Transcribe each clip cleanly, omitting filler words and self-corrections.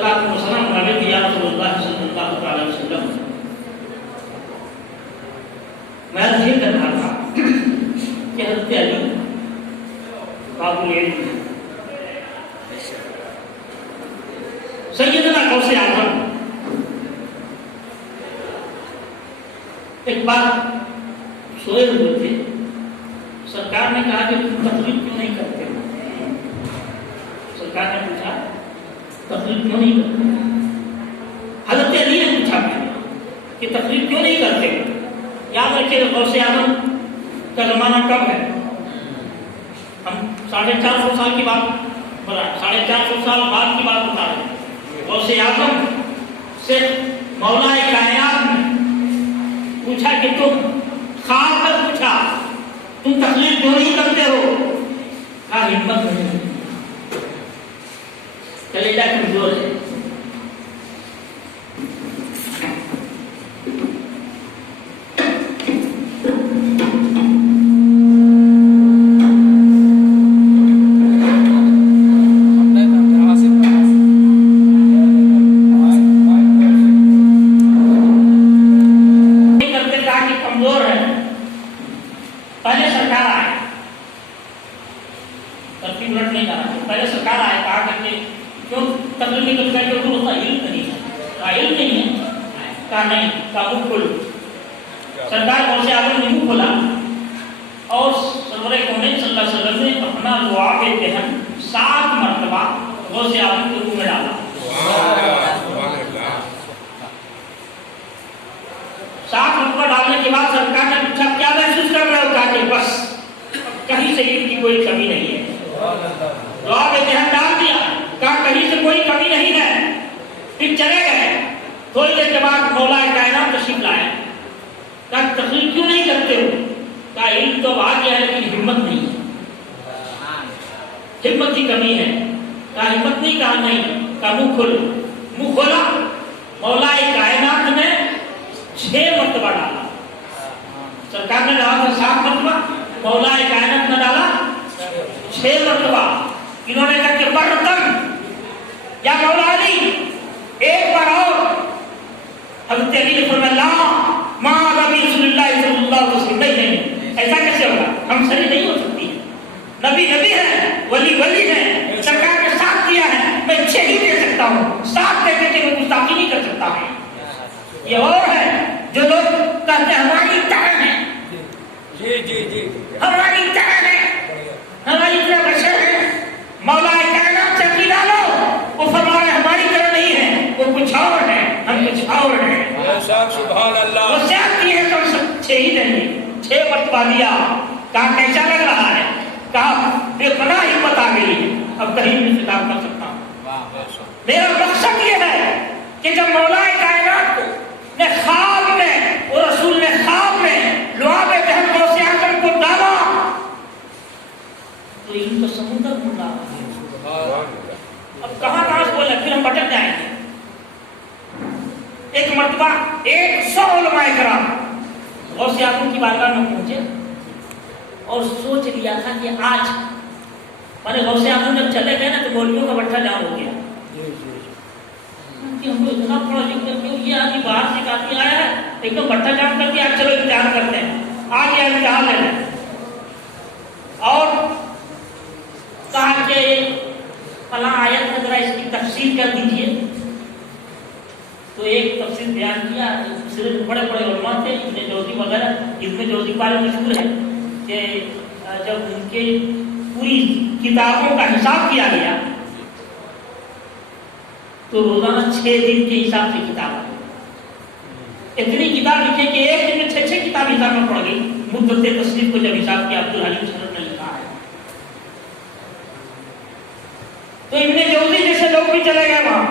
सलात व सलाम अलैहि या रसूलुल्लाह सल्लल्लाहु अलैहि वसल्लम। मैं ये कर रहा था कि हज़रत अली बाबुल इल्म सैयदना गौसे आज़म एक बार सोए हुए थे। सरकार ने कहा कि तुम तकलीफ क्यों नहीं करते हो? सरकार ने पूछा तकलीफ क्यों नहीं करते? हज़रत अली ने पूछा कि तकलीफ क्यों नहीं करते? याद रखिए गौसे आज़म का जमाना कब है? हम 450 साल की बात बोला, 450 साल बाद की बात बता रहे हैं। गौसे आज़म से मौलाए कायनात ने पूछा कि तुम खास कर पूछा तुम तकलीफ क्यों नहीं करते हो? कहा हिम्मत नहीं, कलेजा कमजोर है। सरकार गौसे आज़म ने मुंह खोला और सरवरे कौनैन सल्लल्लाहु अलैहि वसल्लम ने अपना लुआब देहन 7 मरतबा गौसे आज़म के मुंह में डाला। 7 मरतबा डालने के बाद सरकार ने पूछा क्या महसूस कर रहे हो? कहा कि बस कहीं से इनकी कोई कमी नहीं है। लुआब देहन डाल दिया, कहा कहीं से कोई कमी नहीं है। फिर चले गए। थोड़ी देर के बाद मौलाए कायनात तशरीफ लाए। कहा तकलीफ क्यों नहीं करते हो? कहा इल्म तो आ गया है लेकिन हिम्मत नहीं है, हिम्मत की कमी है। कहा हिम्मत नहीं? कहा नहीं। कहा मुंह खोलो। मुंह खोला, मौलाए कायनात ने 6 मरतबा डाला। सरकार ने डाला था 7 मरतबा, मौलाए कायनात ने डाला 6 मरतबा। इन्होंने कहा कि बर्तन या मौला अली एक बार और। हज़रत अली ने फरमाया मा नबी रसूलुल्लाह सल्लल्लाहु अलैहि वसल्लम, नहीं ऐसा कैसे होगा? हम सही नहीं हो सकती। नबी नबी है, वली वली है। सरकार ने 7 दिया है, मैं 6 ही दे सकता हूँ। 7 देने के लिए गुस्ताखी नहीं कर सकता है। ये और है जो लोग कहते हैं हमारी तरह है, जी जी जी हमारी तरह है, हमारी तरह बशर है। मौलाए कायनात से अकीदा लो, वो फरमा रहे हमारी तरह नहीं है, वो कुछ और है, हम कुछ और हैं। सुभान अल्लाह। वो 7 दिए तो 6 ही देंगे। 6 मरतबा दिया। कहा कैसा लग रहा है? कहा बेपना हिम्मत आ गई है, अब कहीं भी खिताब कर सकता हूँ। मेरा मकसद ये है कि जब मौलाए कायनात ने ख्वाब में, वो रसूल ने ख्वाब में लुआब देहन गौसे आज़म को डाला तो इनको समुद्र में डाला। अब कहाँ से बोले, फिर हम भटक जाएंगे। एक मरतबा 100 उलमाए कराम गौसे आज़म की बारगाह में पहुंचे और सोच लिया था कि आज मैंने गौसे आज़म जब चले गए ना तो मौलवियों का बट्ठा जाम हो गया कि हमको इतना पढ़ा लिखा क्यों, ये आदमी बाहर से काफी आया है एकदम बट्ठा जाम कर दिया, चलो इम्तिहान करते हैं। आ गया इम्तिहान लेने और कहा कि फलां आयत में जरा इसकी तफसीर कर दीजिए। तो एक तफसीर बयान किया। सिर्फ बड़े बड़े उलमा थे, इब्न जौज़ी वगैरह। इब्न जौज़ी बारे में मशहूर है कि जब उनके पूरी किताबों का हिसाब किया गया तो रोजाना 6 दिन के हिसाब से किताब, इतनी किताब लिखे कि एक दिन में 6 किताब हिसाब में पड़ गई। मुद्दत तस्नीफ को जब हिसाब किया अब्दुल हलीम शरफ ने लिखा है। तो इब्न जौज़ी जैसे लोग भी चले गए वहां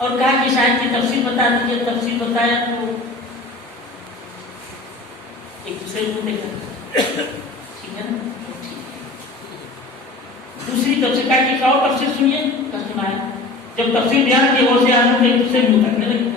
और कहा कि शायद की तफसीर बता दीजिए। तफसीर बताया तो एक दूसरे को देखा, ठीक है ना, दूसरी तफसीर का कि और तफसीर सुनिए, तो सुनाया। जब तफसीर बयान की गौसे आज़म एक दूसरे मुंह तकने लगे।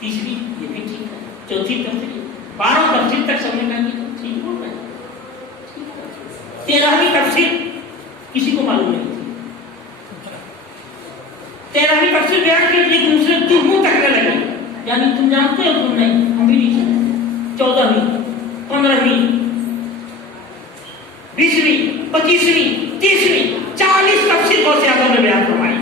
तीसरी ये भी ठीक है, चौथी तफसीर, 12 तफसीर तक सबने कहा कि ठीक बोल रहे हैं। 13वीं तफसीर किसी को मालूम नहीं थी। 13वीं तफसीर बयान की एक दूसरे की मुंह तकने लगे, यानी तुम जानते हो तुम नहीं, हम भी नहीं जानते। 14वीं, 15वीं, 20वीं, 25वीं, 30वीं 40 तफसीर गौसे आजम ने बयान फरमाई।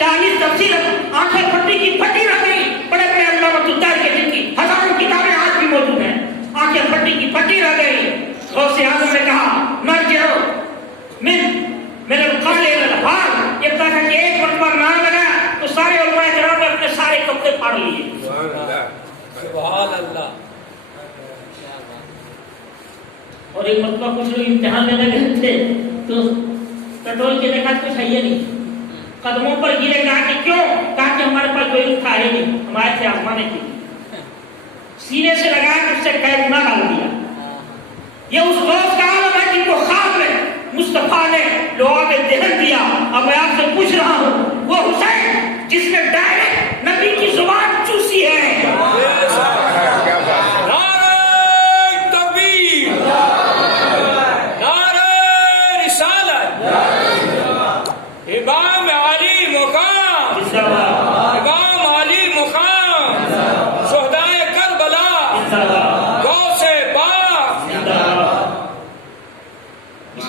40 तफसीर आंखें फटी की फटी रह गई। बड़े बड़े अल्लामा तुद्दार के जिनकी हजारों किताबें आज भी मौजूद हैं, आंखें फटी की फटी रह गई। गौसे आजम ने कहा नर्जिओ मेरे काले हाल, ये कहा कि एक मरतबा ना लगा तो सारे उलमाए किराम ने अपने सारे कपड़े फाड़ लिए। सुभान अल्लाह। और एक मरतबा कुछ लोग इम्तिहान लेने गए थे तो पेट्रोल की देखा कुछ है नहीं, कदमों पर गिरे। कहा कि क्यों? कहा कि हमारे पास कोई था ही नहीं, हम आए थे आजमाने के लिए। सीने से लगा कि उससे कै गुना डाल दिया। ये उस गौस का आलम है जिनको ख्वाब में मुस्तफा ने लोहा में दहन दिया। अब मैं आपसे पूछ रहा हूँ, वो हुसैन जिसने डायरेक्ट नबी की जुबान चूसी है,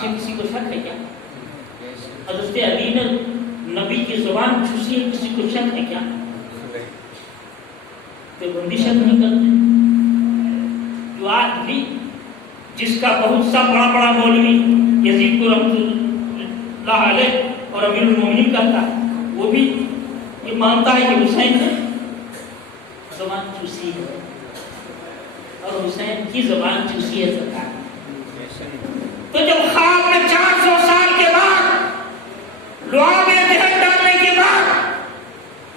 किसी को शक है क्या? हज़रत अली ने नबी की जुबान चूसी है, किसी को शक है क्या? तो बंदी शक नहीं करते। जो आज भी जिसका बहुत सा बड़ा बड़ा मौलवी यजीद को रहमतुल्लाह अलैह और अमीरुल मोमिनीन कहता है, वो भी ये मानता है कि हुसैन ने जुबान चूसी है और हुसैन की जुबान चूसी है सरकार। तो जब ख्वाब में 400 साल के बाद लोहा में दहन डालने के बाद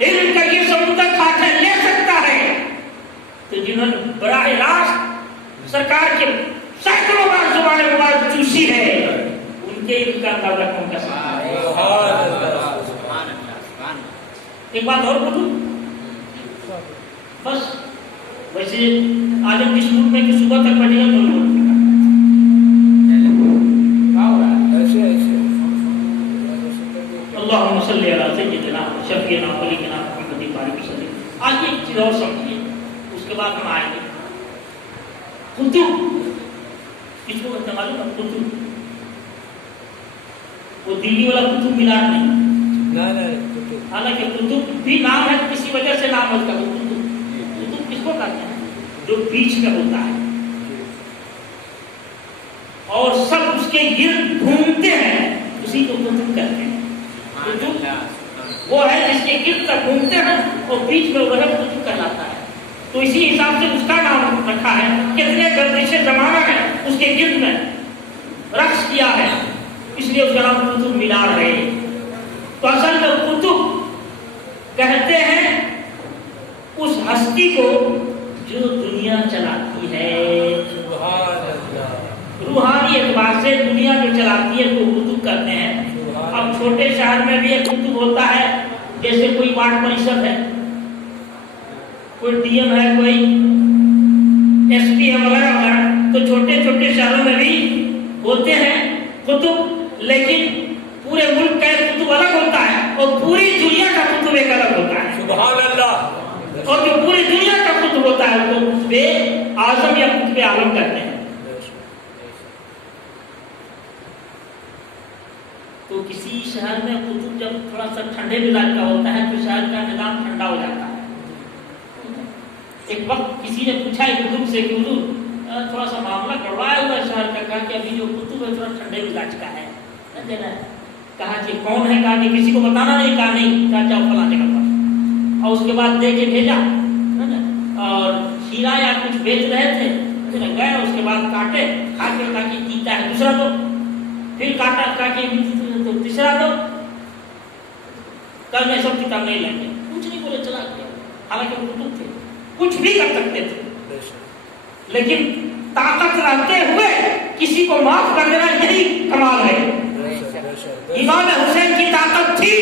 इल्म का ये समुद्र खाते ले सकता है, तो जिन्होंने बराह रास्त सरकार के सैकड़ों बार जुबान मुबारक चूसी है, उनके इल्म का अंदाजा कौन कर सकता है? एक बात और बोलूं, बस वैसे आजम किस रूप में कि सुबह तक पढ़ेगा बोलूं अल्लाहुम्मा सल्ली अला सय्यिदिना शफीना वलीना मुहम्मद बारिक वसल्लम। आज एक चीज और समझिए, उसके बाद हम आएंगे। कुतुब किसको कहते हैं मालूम है? कुतुब, वो दिल्ली वाला कुतुब मीनार नहीं, हालांकि कुतुब भी नाम है, किसी वजह से नाम है उसका। कुतुब किसको कहते हैं? जो बीच में होता है और सब उसके गिर्द घूमते हैं, उसी को कुतुब कहते हैं। वो है जिसके गिर्द तक घूमते हैं और बीच में वह कुतुब कहलाता है। तो इसी हिसाब से उसका नाम रखा है। कितने गर्दिश जमाना है उसके गिर्द में रक्स किया है, इसलिए उसका नाम कुतुब मीनार है। तो असल में कुतुब कहते हैं उस हस्ती को जो दुनिया चलाती है, रूहानी एतबार से दुनिया जो चलाती है तो कुतुब कहते हैं। अब छोटे शहर में भी एक कुतुब होता है, जैसे कोई वार्ड परिषद है, कोई डीएम है, कोई एसपी है वगैरह वगैरह, तो छोटे छोटे शहरों में भी होते हैं कुतुब, लेकिन पूरे मुल्क का कुतुब अलग होता है और पूरी दुनिया का कुतुब एक अलग होता है। सुभान अल्लाह। और जो पूरी दुनिया का कुतुब होता है उसको कुतुबे आजम या कुतुबे आलम कहते हैं। तो किसी शहर में कुतुब जब थोड़ा सा ठंडे मिजाज का होता है तो शहर का निजाम ठंडा हो जाता है। एक वक्त किसी ने पूछा है कुतुब से कि हुजूर थोड़ा सा मामला गड़बड़ाया हुआ है शहर का। कहा कि अभी जो कुतुब है थोड़ा ठंडे मिजाज का है। कहा कि कौन है? कहा कि किसी को बताना नहीं। कहा नहीं। कहा जाओ फला जगह पर। और उसके बाद दे के भेजा और खीरा या कुछ बेच रहे थे, गए, उसके बाद काटे, खा के कहा कि तीता है, दूसरा दो, फिर काटा, कहा कि तो तीसरा दो। कल मैं सब किताब नहीं लेंगे, कुछ नहीं बोले, चला गया। हालांकि वो कुतुब थे, कुछ भी कर सकते थे, लेकिन ताकत रहते हुए किसी को माफ कर देना यही कमाल है। इमाम हुसैन की ताकत थी,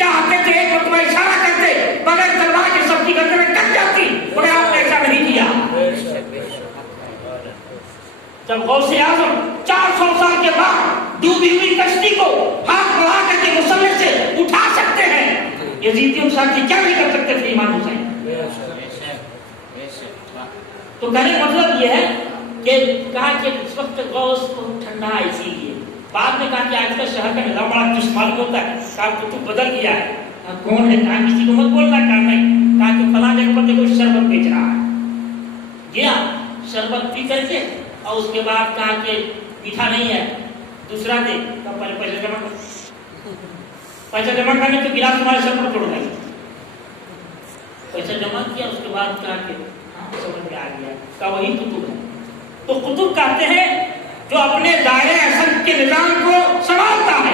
चाहते थे एक मरतबा इशारा करते, बगैर तलवार के सबकी गर्दनें कट जाती, और आपने ऐसा नहीं किया। जब गौसे आजम 400 साल के बाद डूबी हुई कश्ती को हाथ बढ़ा करके मुसल्ले से उठा सकते یزیدیوں کے ساتھ کیا نہیں کر سکتے تھے امام حسین. تو کہنے کا مطلب یہ ہے کہ کہا کہ اس وقت غوث بہت ٹھنڈا ہے اسی لیے. بعد میں کہا کہ آج کل شہر کا نظام بڑا چست معلوم ہوتا ہے. کہا کتب بدل گیا ہے. کون ہے؟ کہا کسی کو مت بولنا. کہا نہیں. کہا کہ فلاں جگہ پر دیکھو شربت بیچ رہا ہے. گیا شربت پی کر کے اور اس کے بعد کہا کہ میٹھا نہیں ہے دوسرا دے. کہا پہلے پیسے جمع کر. پیسہ جمع کرنے کے گلاس تمہارے سر پر توڑ گئے. پیسہ جمع کیا. اس کے بعد کہا کہ ہاں سمجھ میں آ گیا. کہا وہی کتب ہے. تو کتب کہتے ہیں جو اپنے دائرے اصل کے نظام کو سنبھالتا ہے.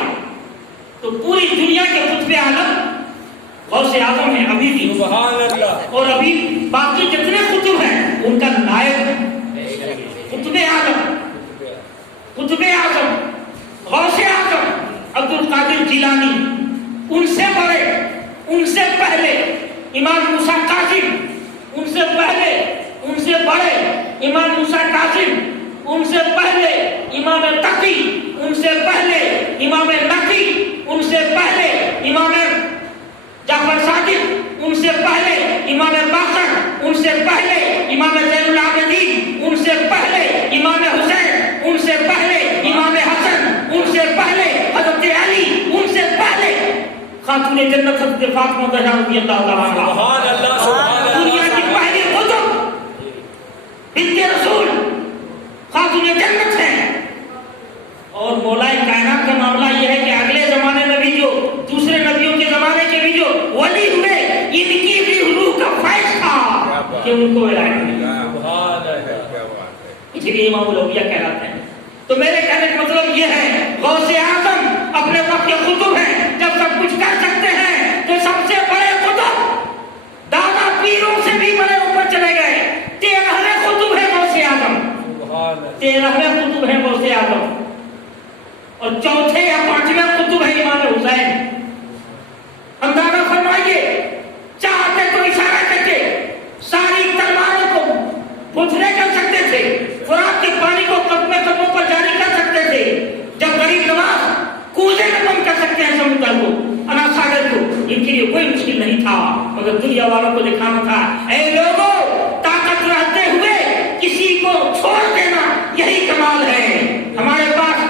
تو پوری دنیا کے قطب عالم غوث اعظم ہیں ابھی بھی. سبحان اللہ. اور ابھی باقی جتنے قطب ہیں ان کا نائب ہے قطب اعظم. قطب اعظم غوث اعظم عبد القادر جیلانی. ان سے بڑے ان سے پہلے امام موسیٰ کاظم. ان سے پہلے ان سے بڑے امام موسیٰ کاظم. ان سے پہلے امام تقی. ان سے پہلے امام نقی. ان سے پہلے امام جعفر صادق. ان سے پہلے امام باقر. ان سے پہلے امام زین العابدین. ان سے پہلے امام حسین. ان سے پہلے امام حسن. ان سے پہلے حضرت علی. ان سے پہلے خاتون جنت حضرت فاطمہ زہرا رضی اللہ تعالیٰ عنہا. سبحان اللہ. سبحان اللہ. دنیا کی پہلی قطب بنت رسول خاتون جنت ہے. اور مولا کائنات کا معاملہ یہ ہے کہ اگلے زمانے میں بھی جو دوسرے نبیوں کے زمانے کے بھی جو ولی ہوئے ان کی بھی روح کا فیض تھا کہ ان کو ولایت ملی. اسی لیے امام الاولیاء کہلاتے ہیں. تو میرے کہنے کا مطلب یہ ہے غوث اعظم اپنے وقت کے قطب ہیں. جب سب کچھ کر سکتے ہیں تو سب سے بڑے قطب دادا پیروں سے بھی بڑے اوپر چلے گئے. 13ویں قطب ہے غوث اعظم. 13ویں قطب ہے غوث اعظم. اور چوتھے یا 5ویں قطب ہے امام حسین. اندازہ فرمائیے چاہتے تو اشارہ کر کے ساری تلواروں کو بجھنے کر سکتے تھے. فرات کے پانی کو قدموں پر جاری کر سکتے تھے. جب غریب نواز کوزے میں بند کر سکتے ہیں سمندر کو انا ساگر کو. ان کے لیے کوئی مشکل نہیں تھا مگر دنیا والوں کو دکھانا تھا اے لوگوں طاقت رہتے ہوئے کسی کو چھوڑ دینا یہی کمال ہے. ہمارے پاس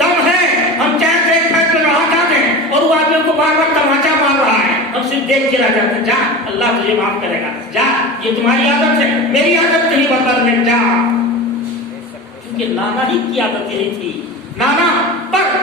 دم ہے. ہم چاہتے ہیں پھینک میں رہا جاتے ہیں اور وہ آدمی کو بار بار تماچا مار رہا ہے. ہم صرف دیکھ کے رہ جاتے ہیں. جا اللہ تجھے معاف کرے گا. جا یہ تمہاری عادت ہے میری عادت نہیں بدلنے. جا کیونکہ نانا ہی کی عادت یہی تھی. نانا پر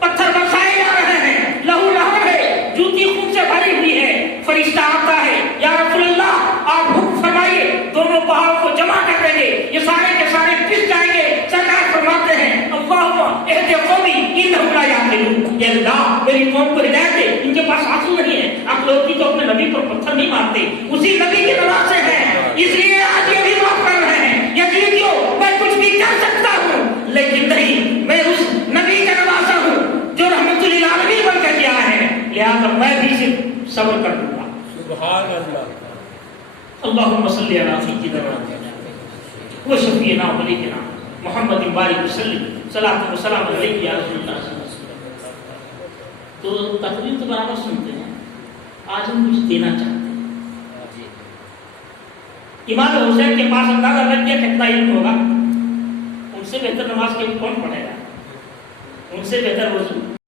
پتھر برسائے جا رہے ہیں. لہو لہو ہے. جوتی خون سے بھری ہوئی ہے. فرشتہ آتا ہے یا رسول اللہ آپ حکم فرمائیے. دونوں پہاڑوں کو جمع کر دیں گے. یہ سارے کے سارے پس جائیں گے. سرکار فرماتے ہیں اللہم اہد قومی انہم لا یعقلون. یا اللہ میری قوم کو ہدایت دے. ان کے پاس عقل نہیں ہے. آپ لوگ کی تو اپنے نبی پر پتھر نہیں مارتے. اسی نبی کے نواز سے ہیں اس لیے آج یہ بھی معاف کر رہے ہیں. یزیدیوں میں کچھ بھی کر سکتا ہوں لیکن نہیں میں اس نبی کا نواسا ہوں جو رحمت للعالمین بن کر آیا ہے. لہذا میں بھی صرف صبر کر دوں گا. سبحان اللہ. اللہم صلی علی سیدنا و شفیعنا و ملیکنا محمد بارک وسلم صلاۃ و سلام علیک یا رسول اللہ صلی اللہ علیہ وسلم. تو تقریر تو برابر سنتے ہیں. آج ہم کچھ دینا چاہتے ہیں. امام حسین کے پاس اندازہ لگ گیا کتنا علم ہوگا. ان سے بہتر نماز کے کون پڑھے گا. ان سے بہتر وضو